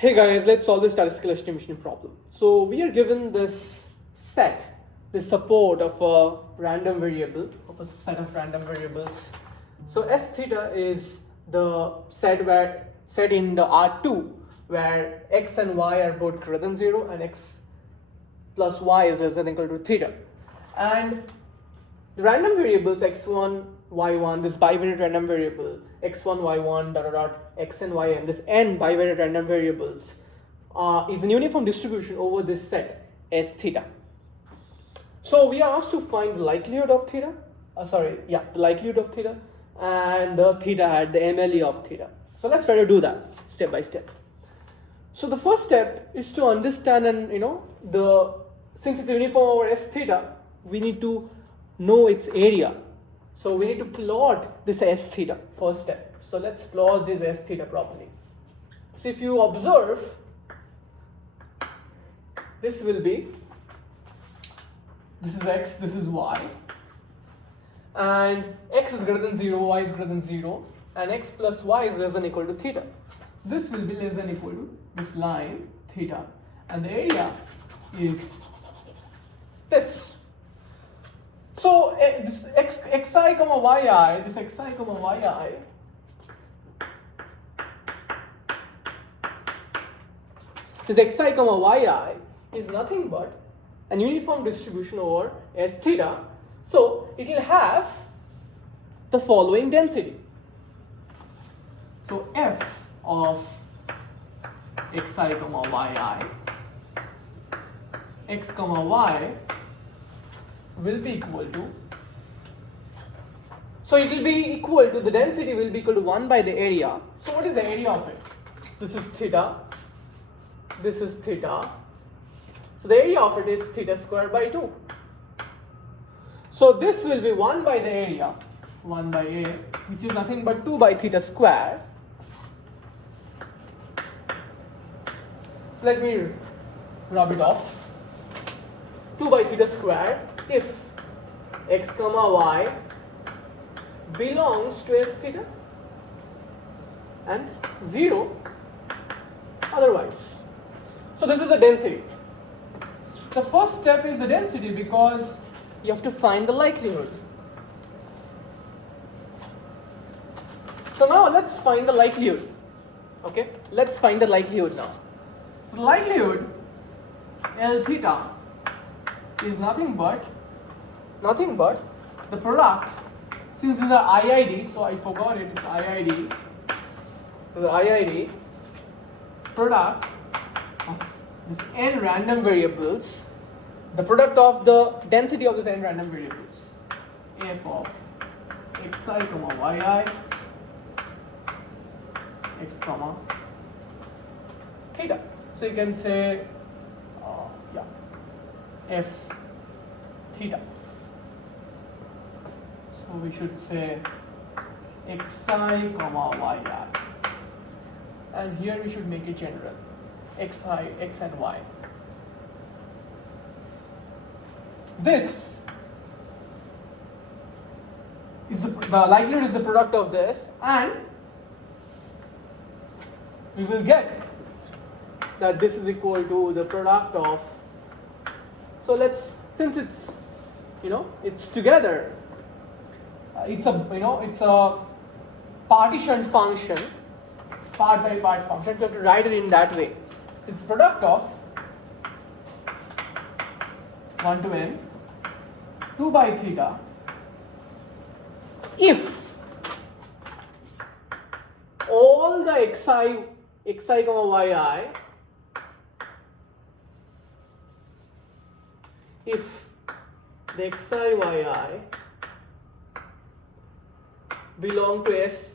Hey guys, let's solve this statistical estimation problem. So we are given this set, this support of a random variable, of a set of random variables. So S theta is the set in the R2 where x and y are both greater than 0 and x plus y is less than or equal to theta. And the random variables x1, y1, this bivariate random variable, x1, y1, dot, dot, dot, x and yn, this n bivariate random variables is an uniform distribution over this set S theta. So we are asked to find the likelihood of theta, the likelihood of theta and the theta hat, the MLE of theta. So let's try to do that step by step. So the first step is to understand since it's a uniform over S theta, we need to know its area. So we need to plot this S theta, first step. So let's plot this S theta properly. So if you observe, this will be, this is x, this is y, and x is greater than 0, y is greater than 0, and x plus y is less than or equal to theta. So this will be less than or equal to this line theta, and the area is this. So this xi comma yi, this xi comma yi this xi comma yi is nothing but an uniform distribution over S theta. So it will have the following density. So f of xi comma yi x comma y will be equal to, so it will be equal to, the density will be equal to 1 by the area. So what is the area of it? This is theta, this is theta, so the area of it is theta squared by 2. So this will be 1 by the area, 1 by a, which is nothing but 2 by theta squared. So let me rub it off. 2 by theta squared if x comma y belongs to S theta and 0 otherwise. So this is the density. The first step is the density because you have to find the likelihood. So now let's find the likelihood. Okay, let's find the likelihood now. So the likelihood L theta is nothing but the product, since these are IID, so I forgot it, it's IID. This is IID product of this n random variables, the product of the density of this n random variables, f of xi comma yi x comma theta. So you can say f theta. So we should say xi comma yi, and here we should make it general, x and y. This is the likelihood is the product of this, and we will get that this is equal to the product of, so let's, since it's it's together, it's a partition function, part by part function, we have to write it in that way. So it's product of 1 to n 2 by theta if all the xi comma yi, if the xi yi belong to S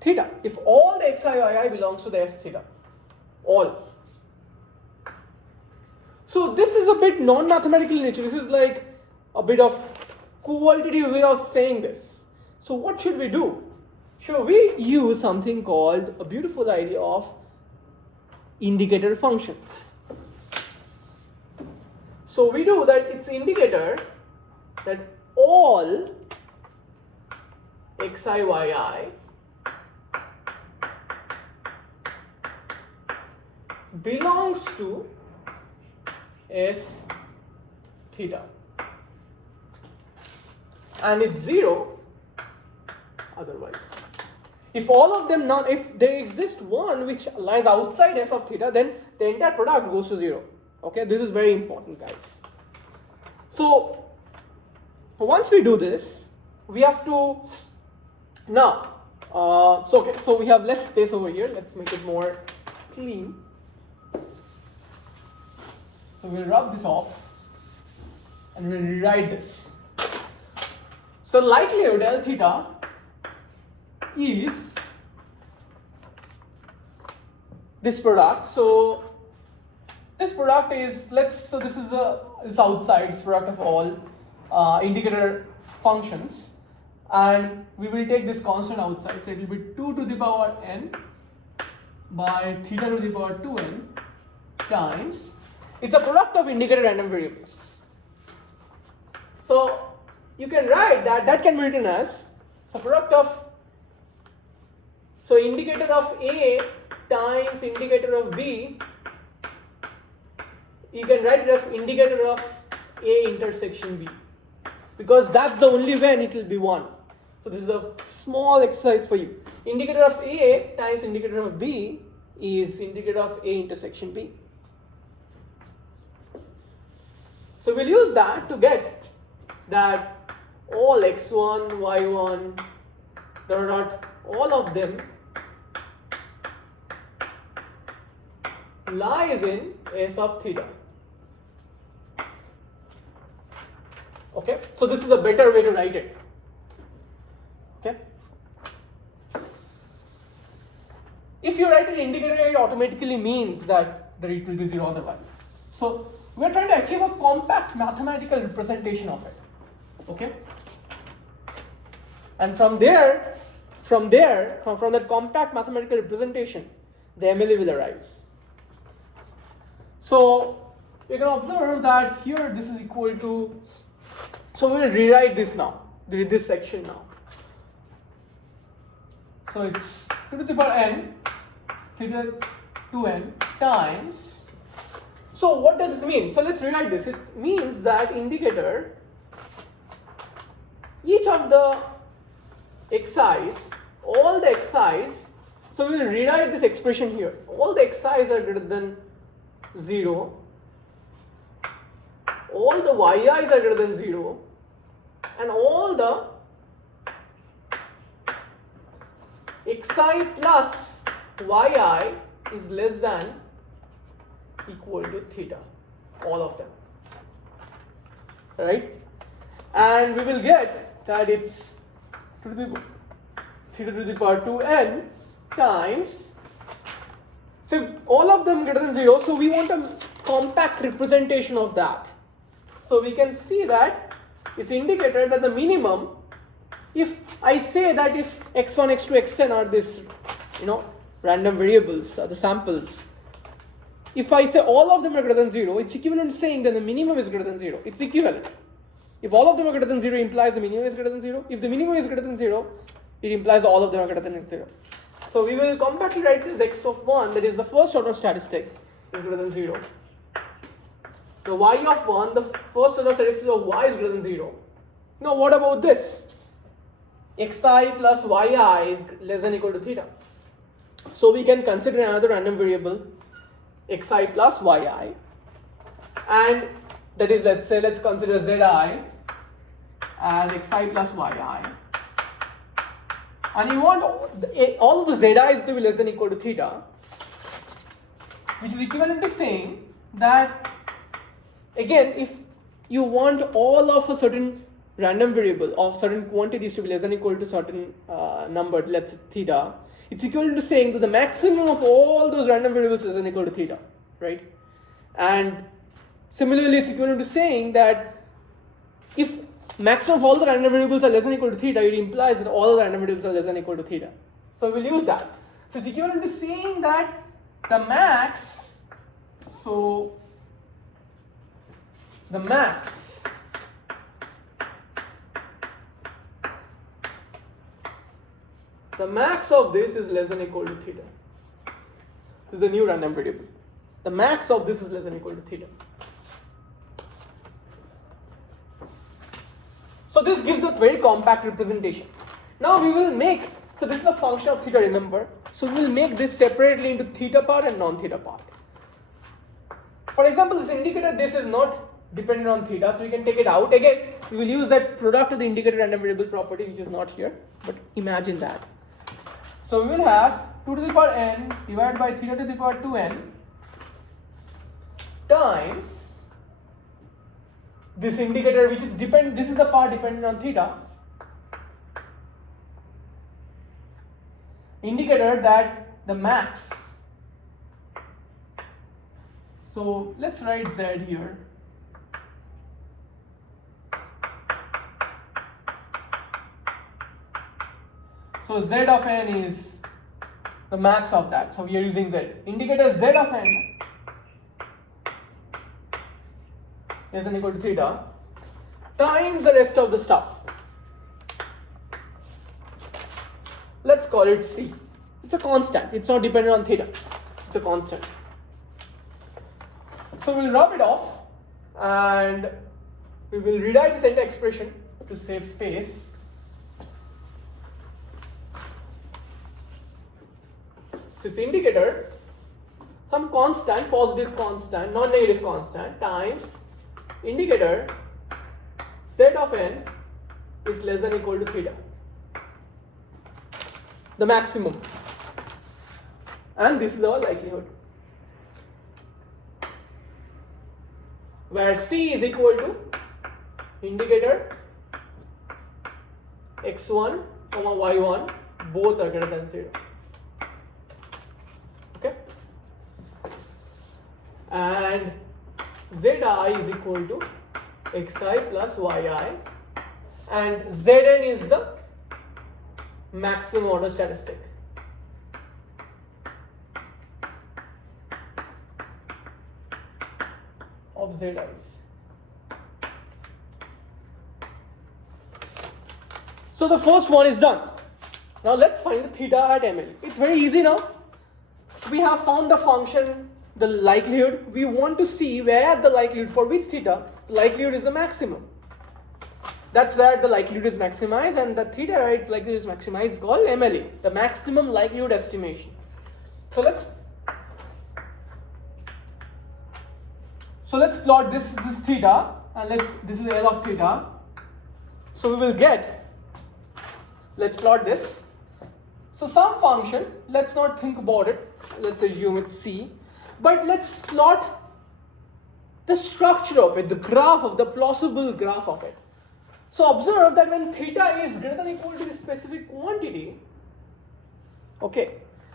theta, if all the xi yi belongs to the S theta, all. So this is a bit non-mathematical in nature. This is like a bit of qualitative way of saying this. So what should we do? Sure, we use something called a beautiful idea of indicator functions. So we do that, it's indicator that all xi yi belongs to S theta, and it's 0 otherwise. If all of them if there exists one which lies outside S of theta, then the entire product goes to 0. Okay, this is very important, guys. So once we do this, we have to now. So we have less space over here. Let's make it more clean. So we'll rub this off and we'll rewrite this. So likelihood L theta is this product. So this product is this is outside, it's product of all indicator functions, and we will take this constant outside. So it will be 2 to the power n by theta to the power 2n times. It's a product of indicator random variables. So you can write that can be written as product of indicator of A times indicator of B. You can write it as indicator of A intersection B, because that's the only when it will be 1. So this is a small exercise for you. Indicator of A times indicator of B is indicator of A intersection B. So we'll use that to get that all x1, y1, dot, all of them lies in S of theta. Okay, so this is a better way to write it. Okay, if you write it indicator, it automatically means that it will be 0 otherwise. So we are trying to achieve a compact mathematical representation of it. Okay, and from that compact mathematical representation, the MLE will arise. So you can observe that here this is equal to. So we will rewrite this now, this section now. So it's 2 to the power n theta 2n times. So what does this mean? So let's rewrite this. It means that indicator, each of the xi's, all the xi's, so we will rewrite this expression here. All the xi's are greater than 0. All the yi's are greater than 0, and all the xi plus yi is less than equal to theta, all of them, right? And we will get that it's theta to the power 2n times, so all of them greater than 0, so we want a compact representation of that. So we can see that it's indicated that the minimum, if I say that if x1, x2, xn are this, random variables, the samples, if I say all of them are greater than 0, it's equivalent to saying that the minimum is greater than 0. It's equivalent. If all of them are greater than 0, implies the minimum is greater than 0. If the minimum is greater than 0, it implies all of them are greater than 0. So we will compactly write this x of 1, that is the first order statistic, is greater than 0. The y of 1, the first order statistic of y is greater than 0. Now what about this? Xi plus yi is less than or equal to theta. So we can consider another random variable, xi plus yi, and that is, let's consider zi as xi plus yi, and you want all of the zi's to be less than or equal to theta, which is equivalent to saying that, again, if you want all of a certain random variable or certain quantities to be less than or equal to certain number, let's say theta, it's equivalent to saying that the maximum of all those random variables is less than or equal to theta, right? And similarly, it's equivalent to saying that if maximum of all the random variables are less than or equal to theta, it implies that all of the random variables are less than or equal to theta. So we'll use that. So it's equivalent to saying that the max, the max of this is less than or equal to theta. This is a new random variable. The max of this is less than or equal to theta. So this gives a very compact representation. Now we will make, so this is a function of theta, remember. So we will make this separately into theta part and non-theta part. For example, this indicator, this is not dependent on theta, so we can take it out. Again, we will use that product of the indicator random variable property, which is not here, but imagine that. So we will have 2 to the power n divided by theta to the power 2n times this indicator, which is dependent, this is the part dependent on theta, indicator that the max, so let's write z here. So z of n is the max of that, so we are using z. Indicator z of n is equal to theta times the rest of the stuff. Let's call it c. It's a constant, it's not dependent on theta, it's a constant. So we'll rub it off and we will rewrite this entire expression to save space. So it's indicator, some constant, positive constant, non-negative constant, times indicator z of n is less than or equal to theta, the maximum, and this is our likelihood, where c is equal to indicator x1, y1, both are greater than 0. Okay, and zi is equal to xi plus yi, and zn is the maximum order statistic. Of zi's. So the first one is done. Now let's find the theta at ml. It's very easy now. We have found the function, the likelihood. We want to see where the likelihood for which theta, the likelihood is the maximum. That's where the likelihood is maximized, and the theta where its likelihood is maximized is called MLE, the maximum likelihood estimation. So let's plot this theta, and this is L of theta. So we will get, let's plot this. So some function, let's not think about it, let's assume it's C, but let's plot the structure of it, the graph of the plausible graph of it. So observe that when theta is greater than or equal to this specific quantity, okay,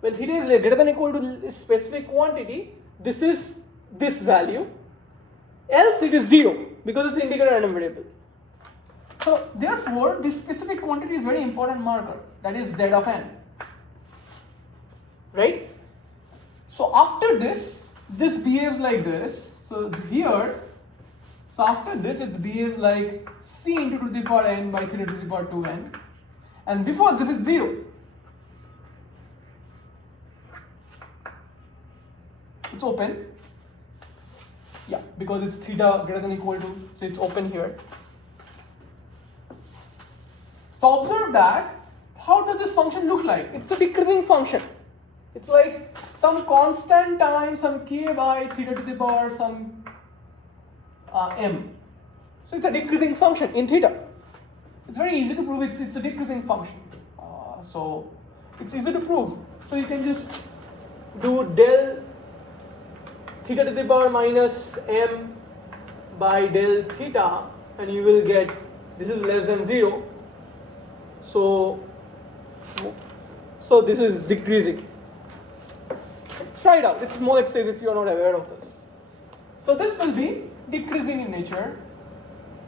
when theta is greater than or equal to this specific quantity, this is this value, else it is 0 because it's indicator random variable. So therefore this specific quantity is very important marker, that is z of n, right? So after this behaves like this. So here, so after this it behaves like c into 2 to the power n by 3 to the power 2n, and before this it's 0. It's open, yeah, because it's theta greater than or equal to, so it's open here. So observe that, how does this function look like? It's a decreasing function. It's like some constant times some k by theta to the power some m. So it's a decreasing function in theta. It's very easy to prove it's a decreasing function. So it's easy to prove. So you can just do del theta to the power minus m by del theta, and you will get this is less than 0. So this is decreasing. Try it out. It's a small exercise if you are not aware of this. So this will be decreasing in nature,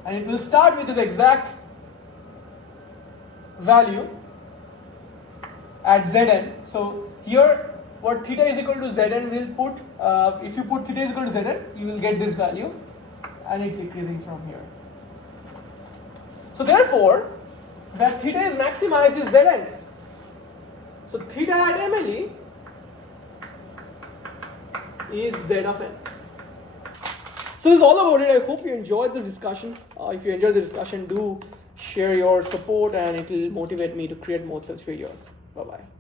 and it will start with this exact value at Zn. So here what theta is equal to Zn will put, if you put theta is equal to Zn, you will get this value, and it's decreasing from here. So therefore, where theta is maximized is Zn. So theta at MLE is z of n. So this is all about it. I hope you enjoyed this discussion. If you enjoyed the discussion, do share your support and it will motivate me to create more such videos. Bye bye.